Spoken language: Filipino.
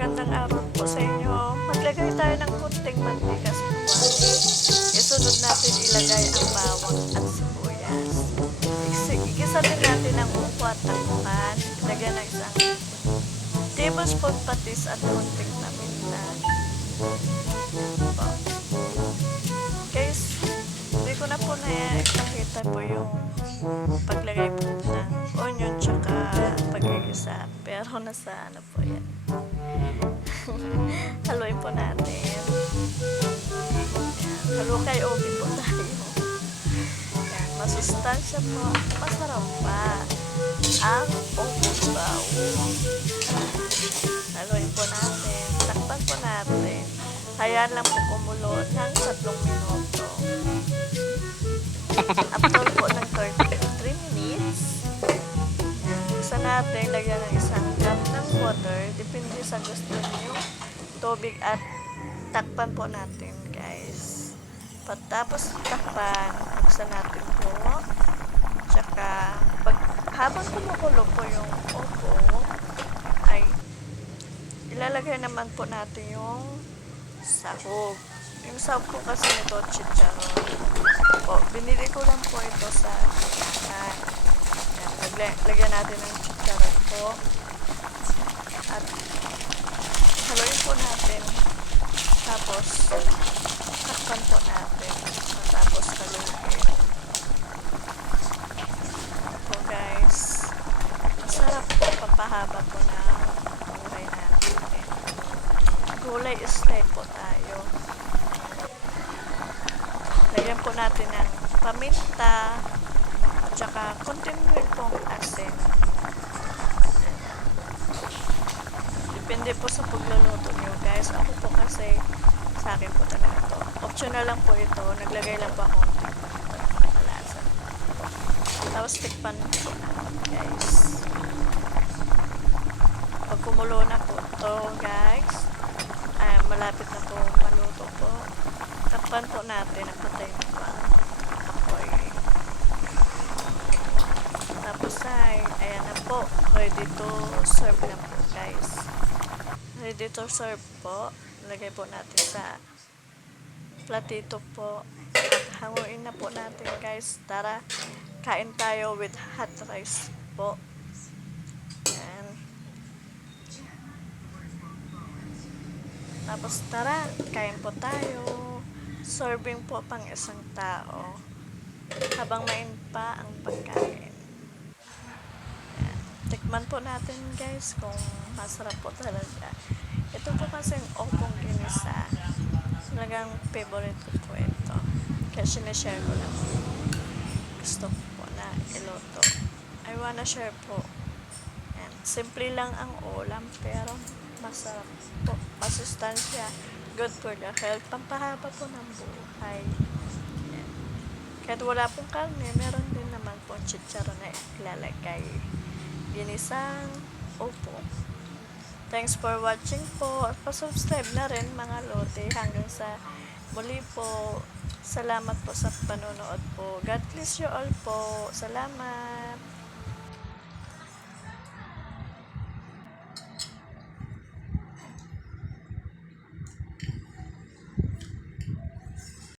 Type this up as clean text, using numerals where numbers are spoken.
magandang araw po sa inyo. Maglagay tayo ng kunting mantika sa tuwali. Isunod natin ilagay ang bawang at sibuyas. Igisa din natin ang upo at takpan. Lagyan ng isang tablespoon patis at kunting paminta. Guys, hindi ko na po nakita po yung paglagay po ng onion tsaka pag-igisa. Pero nasa ano po yan. Haluin po natin. Yan. Halukay obi po tayo. Yan. Masustansya po. Masarap pa. Ang obibaw. Haluin po natin. Takpan po natin. Hayaan lang po kumulo ng 3 minuto. After po ng 3 minutes, gusto natin lagyan ng isang cup ng water. Depende sa gusto niyo tubig at takpan po natin, guys. Pagtapos takpan, buksan natin po. Tsaka, habang kumukulo po yung upo, ay ilalagay naman po natin yung sahog. Yung sahog po kasi nito, chicharon. Po, binili ko lang po ito sa lagyan natin ng chicharon po. At haluin po natin. Tapos, takpan po natin. Tapos, haluin. So, guys, masarap po. Papahaba po na gulay natin. Gulay slide po tayo. Lagyan po natin ng paminta at saka konting rin pong asin. Depende po sa pagluluto nyo, guys. Ako po kasi sa akin po talaga to. Optional lang po ito. Naglagay lang po ako ng malasa. Tapos tikpan po natin, guys. Pag kumulo na po to, guys, malapit na po maluto po. Takpan po natin ang patay na po ang apoy. Tapos ayan na po. Ready to serve na po, guys. Ready to serve po. Lagay po natin sa platito po. At hanguin na po natin, guys. Tara, kain tayo with hot rice po. Ayan. Tapos tara, kain po tayo. Serving po pang isang tao. Habang main pa ang pagkain. Ayan. Tikman po natin, guys, kung masarap po talaga. Ito po kasing opong ginisa. Talagang favorite ko po ito. Kaya sinashare ko lang. Gusto ko po na iluto. I wanna share po. Ayan. Simple lang ang ulam, pero masarap po. Masustansya. Good for the health. Pampahaba po ng buhay. Ayan. Kahit wala pong karne, meron din naman po chicharon na ilalagay. Ginisang opo. Thanks for watching po. At pa-subscribe na rin, mga lote. Hanggang sa muli po. Salamat po sa panonood po. God bless you all po. Salamat.